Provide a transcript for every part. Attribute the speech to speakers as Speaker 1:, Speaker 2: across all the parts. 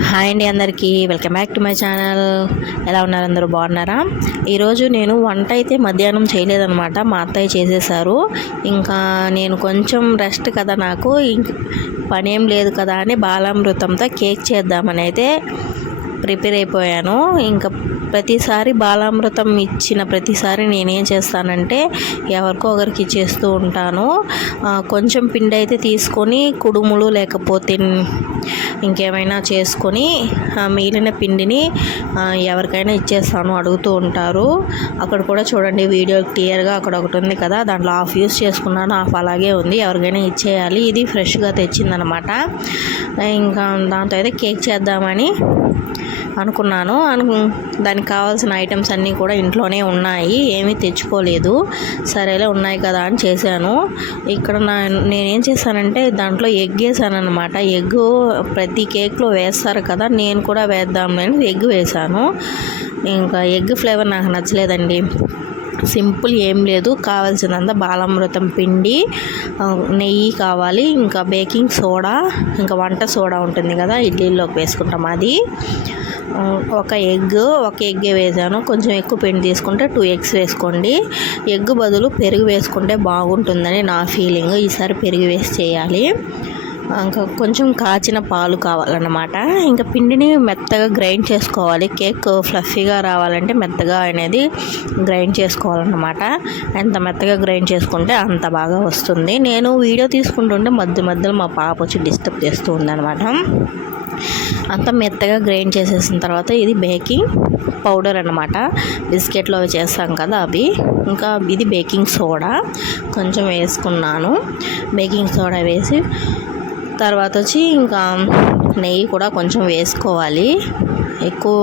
Speaker 1: Hi అండి అందరికీ. Welcome back to my channel. ఎలా ఉన్నారు అందరూ? బాగున్నారా? ఈరోజు నేను వంట అయితే మధ్యాహ్నం చేయలేదన్నమాట. మా అత్తయ్య చేసేసారు ఇంకా నేను కొంచెం రెస్ట్ కదా నాకు. ఇంక పని ఏం లేదు కదా అని బాలామృతంతో కేక్ చేద్దామని అయితే ప్రిపేర్ అయిపోయాను. ఇంకా ప్రతిసారి బాలామృతం ఇచ్చిన ప్రతిసారి నేనేం చేస్తానంటే ఎవరికో ఒకరికి ఇచ్చేస్తూ ఉంటాను. కొంచెం పిండి అయితే తీసుకొని కుడుములు లేకపోతే ఇంకేమైనా చేసుకొని మిగిలిన పిండిని ఎవరికైనా ఇచ్చేస్తాను అడుగుతూ ఉంటారు. అక్కడ కూడా చూడండి వీడియో క్లియర్గా అక్కడ ఒకటి ఉంది కదా దాంట్లో హాఫ్ యూస్ చేసుకున్నాను హాఫ్ అలాగే ఉంది ఎవరికైనా ఇచ్చేయాలి. ఇది ఫ్రెష్గా తెచ్చిందనమాట. ఇంకా దాంతో అయితే కేక్ చేద్దామని అనుకున్నాను. అను దానికి కావాల్సిన ఐటమ్స్ అన్నీ కూడా ఇంట్లోనే ఉన్నాయి. ఏమీ తెచ్చుకోలేదు. సరేలే ఉన్నాయి కదా అని చేశాను. ఇక్కడ నా నేనేం చేశానంటే దాంట్లో ఎగ్ వేసాను ఎగ్ ప్రతి కేక్లో వేస్తారు కదా నేను కూడా వేద్దామని ఎగ్ వేశాను ఇంకా ఎగ్ ఫ్లేవర్ నాకు నచ్చలేదండి. సింపుల్ ఏం లేదు. కావాల్సినంత బాలామృతం పిండి నెయ్యి కావాలి ఇంకా బేకింగ్ సోడా ఇంకా వంట సోడా ఉంటుంది కదా ఇడ్లీలోకి వేసుకుంటాం అది. ఒక ఎగ్ ఒక ఎగ్ వేసాను. కొంచెం ఎక్కువ పిండి తీసుకుంటే టూ ఎగ్స్ వేసుకోండి. ఎగ్ బదులు పెరుగు వేసుకుంటే బాగుంటుందని నా ఫీలింగ్ ఈసారి పెరుగు వేసి చేయాలి. ఇంకా కొంచెం కాచిన పాలు కావాలన్నమాట. ఇంకా పిండిని మెత్తగా గ్రైండ్ చేసుకోవాలి. కేక్ ఫ్లఫీగా రావాలంటే మెత్తగా అనేది గ్రైండ్ చేసుకోవాలన్నమాట. ఎంత మెత్తగా గ్రైండ్ చేసుకుంటే అంత బాగా వస్తుంది. నేను వీడియో తీసుకుంటుంటే మధ్య మధ్యలో మా పాప వచ్చి డిస్టర్బ్ చేస్తూ ఉందన్నమాట. అంత మెత్తగా గ్రైండ్ చేసేసిన తర్వాత ఇది బేకింగ్ పౌడర్ అనమాట బిస్కెట్లో అవి చేస్తాం కదా అవి. ఇంకా ఇది బేకింగ్ సోడా. కొంచెం వేసుకున్నాను. బేకింగ్ సోడా వేసి తర్వాత వచ్చి ఇంకా నెయ్యి కూడా కొంచెం వేసుకోవాలి. ఎక్కువ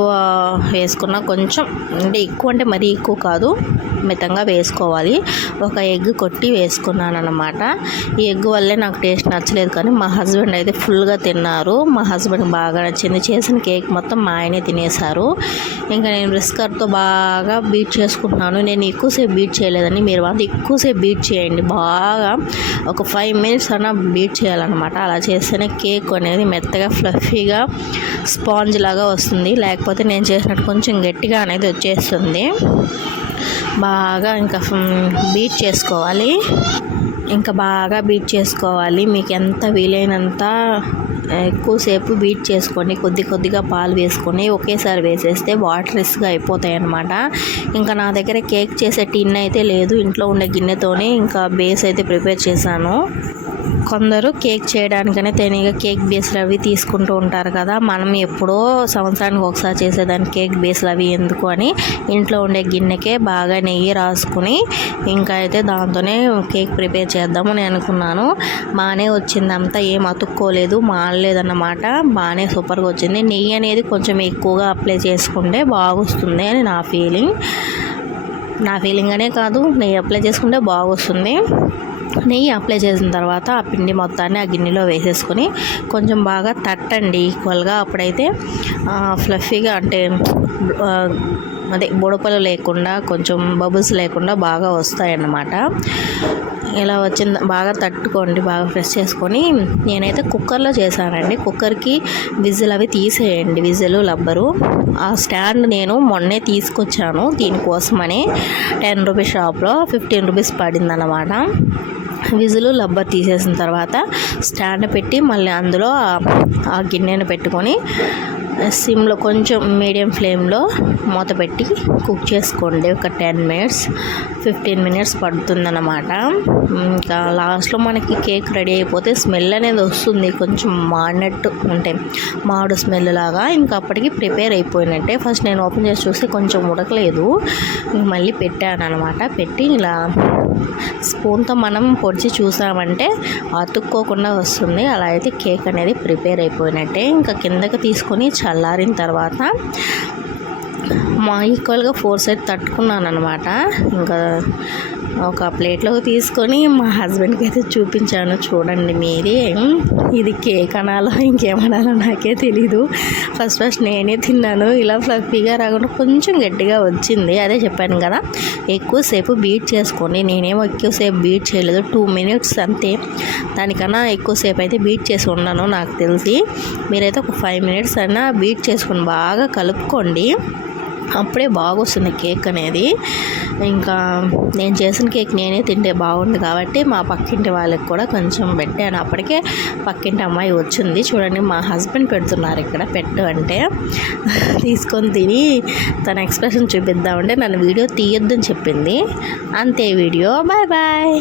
Speaker 1: వేసుకున్న కొంచెం అంటే ఎక్కువ అంటే మరీ ఎక్కువ కాదు. మితంగా వేసుకోవాలి. ఒక ఎగ్ కొట్టి వేసుకున్నాను అనమాట ఈ ఎగ్ వల్లే నాకు టేస్ట్ నచ్చలేదు కానీ మా హస్బెండ్ అయితే ఫుల్గా తిన్నారు. మా హస్బెండ్ బాగా నచ్చింది. చేసిన కేక్ మొత్తం మా ఆయనే తినేశారు. ఇంకా నేను రిస్కర్తో బాగా బీట్ చేసుకుంటున్నాను. నేను ఎక్కువసేపు బీట్ చేయలేదని మీరు వాళ్ళు ఎక్కువసేపు బీట్ చేయండి. బాగా ఒక ఫైవ్ మినిట్స్ అన్న బీట్ చేయాలన్నమాట. అలా చేస్తేనే కేక్ అనేది మెత్తగా ఫ్లఫీగా స్పాంజ్ లాగా వస్తుంది. లేకపోతే నేను చేసినట్టు కొంచెం గట్టిగా అనేది వచ్చేస్తుంది. బాగా ఇంకా బీట్ చేసుకోవాలి. ఇంకా బాగా బీట్ చేసుకోవాలి. మీకు ఎంత వీలైనంత ఎక్కువసేపు బీట్ చేసుకొని కొద్ది కొద్దిగా పాలు వేసుకొని ఒకేసారి వేసేస్తే వాటరస్గా అయిపోతాయి అన్నమాట ఇంకా నా దగ్గర కేక్ చేసే టిన్ అయితే లేదు. ఇంట్లో ఉండే గిన్నెతోనే ఇంకా బేస్ అయితే ప్రిపేర్ చేశాను. కొందరు కేక్ చేయడానికనే తేనెగా కేక్ బేస్లు అవి తీసుకుంటూ ఉంటారు కదా. మనం ఎప్పుడో సంవత్సరానికి ఒకసారి చేసేదానికి కేక్ బేస్లు అవి ఎందుకు అని. ఇంట్లో ఉండే గిన్నెకే బాగా నెయ్యి రాసుకుని ఇంకా అయితే దాంతోనే కేక్ ప్రిపేర్ చేద్దాము నేను అనుకున్నాను. బాగానే వచ్చింది అంతా ఏం అతుక్కోలేదు మానలేదన్నమాట. బాగానే సూపర్గా వచ్చింది. నెయ్యి అనేది కొంచెం ఎక్కువగా అప్లై చేసుకుంటే బాగొస్తుంది అని నా ఫీలింగ్. నా ఫీలింగ్ అనే కాదు నెయ్యి అప్లై చేసుకుంటే బాగొస్తుంది. నెయ్యి అప్లై చేసిన తర్వాత ఆ పిండి మొత్తాన్ని ఆ గిన్నెలో వేసేసుకొని కొంచెం బాగా తట్టండి. ఈక్వల్గా అప్పుడైతే ఫ్లఫీగా అంటే అదే బుడపలు లేకుండా కొంచెం బబుల్స్ లేకుండా బాగా వస్తాయన్నమాట. ఇలా వచ్చింది బాగా తట్టుకోండి బాగా ఫ్రెష్ చేసుకొని నేనైతే కుక్కర్లో చేశానండి. కుక్కర్కి విజిల్ అవి తీసేయండి. విజిల్ లబ్బరు. ఆ స్టాండ్ నేను మొన్నే తీసుకొచ్చాను దీనికోసమని. టెన్ రూపీస్ షాప్లో ఫిఫ్టీన్ రూపీస్ పడిందన్నమాట. విజులు లబ్బర్ తీసేసిన తర్వాత స్టాండ్ పెట్టి మళ్ళీ అందులో ఆ- ఆ గిన్నెను పెట్టుకొని సిమ్లో కొంచెం మీడియం ఫ్లేమ్లో మూత పెట్టి కుక్ చేసుకోండి. ఒక టెన్ మినిట్స్ ఫిఫ్టీన్ మినిట్స్ పడుతుందన్నమాట. ఇంకా లాస్ట్లో మనకి కేక్ రెడీ అయిపోతే స్మెల్ అనేది వస్తుంది. కొంచెం మాడినట్టు అంటే మాడు స్మెల్ లాగా ఇంకా అప్పటికి ప్రిపేర్ అయిపోయినట్టే. ఫస్ట్ నేను ఓపెన్ చేసి చూస్తే కొంచెం ఉడకలేదు. మళ్ళీ పెట్టాను అనమాట పెట్టి ఇలా స్పూన్తో మనం పొడిచి చూసామంటే అతుక్కోకుండా వస్తుంది. అలా అయితే కేక్ అనేది ప్రిపేర్ అయిపోయినట్టే. ఇంకా కిందకి తీసుకొని చల్లారిన తర్వాత మా ఈక్వల్గా ఫోర్ సైడ్ తట్టుకున్నాను అనమాట ఇంకా ఒక ప్లేట్లోకి తీసుకొని మా హస్బెండ్కి అయితే చూపించాను. చూడండి మీరే. ఇది కేక్ అనాలో ఇంకేమనాలో నాకే తెలీదు. ఫస్ట్ ఫస్ట్ నేనే తిన్నాను. ఇలా ఫ్లఫీగా రాకుండా కొంచెం గట్టిగా వచ్చింది. అదే చెప్పాను కదా ఎక్కువసేపు బీట్ చేసుకోండి. నేనేమో ఎక్కువసేపు బీట్ చేయలేదు. టూ మినిట్స్ అంతే. దానికన్నా ఎక్కువసేపు అయితే బీట్ చేసి ఉన్నాను నాకు తెలిసి. మీరైతే ఒక ఫైవ్ మినిట్స్ అయినా బీట్ చేసుకొని బాగా కలుపుకోండి. అప్పుడే బాగా వస్తుంది కేక్ అనేది. ఇంకా నేను చేసిన కేక్ నేనే తింటే బాగుంది కాబట్టి మా పక్కింటి వాళ్ళకి కూడా కొంచెం పెట్టాను. అప్పటికే పక్కింటి అమ్మాయి వచ్చింది. చూడండి మా హస్బెండ్ పెడుతున్నారు ఇక్కడ పెట్టు అంటే. తీసుకొని తిని తన ఎక్స్ప్రెషన్ చూపిద్దామంటే నన్ను వీడియో తీయొద్దని చెప్పింది. అంతే వీడియో. Bye bye.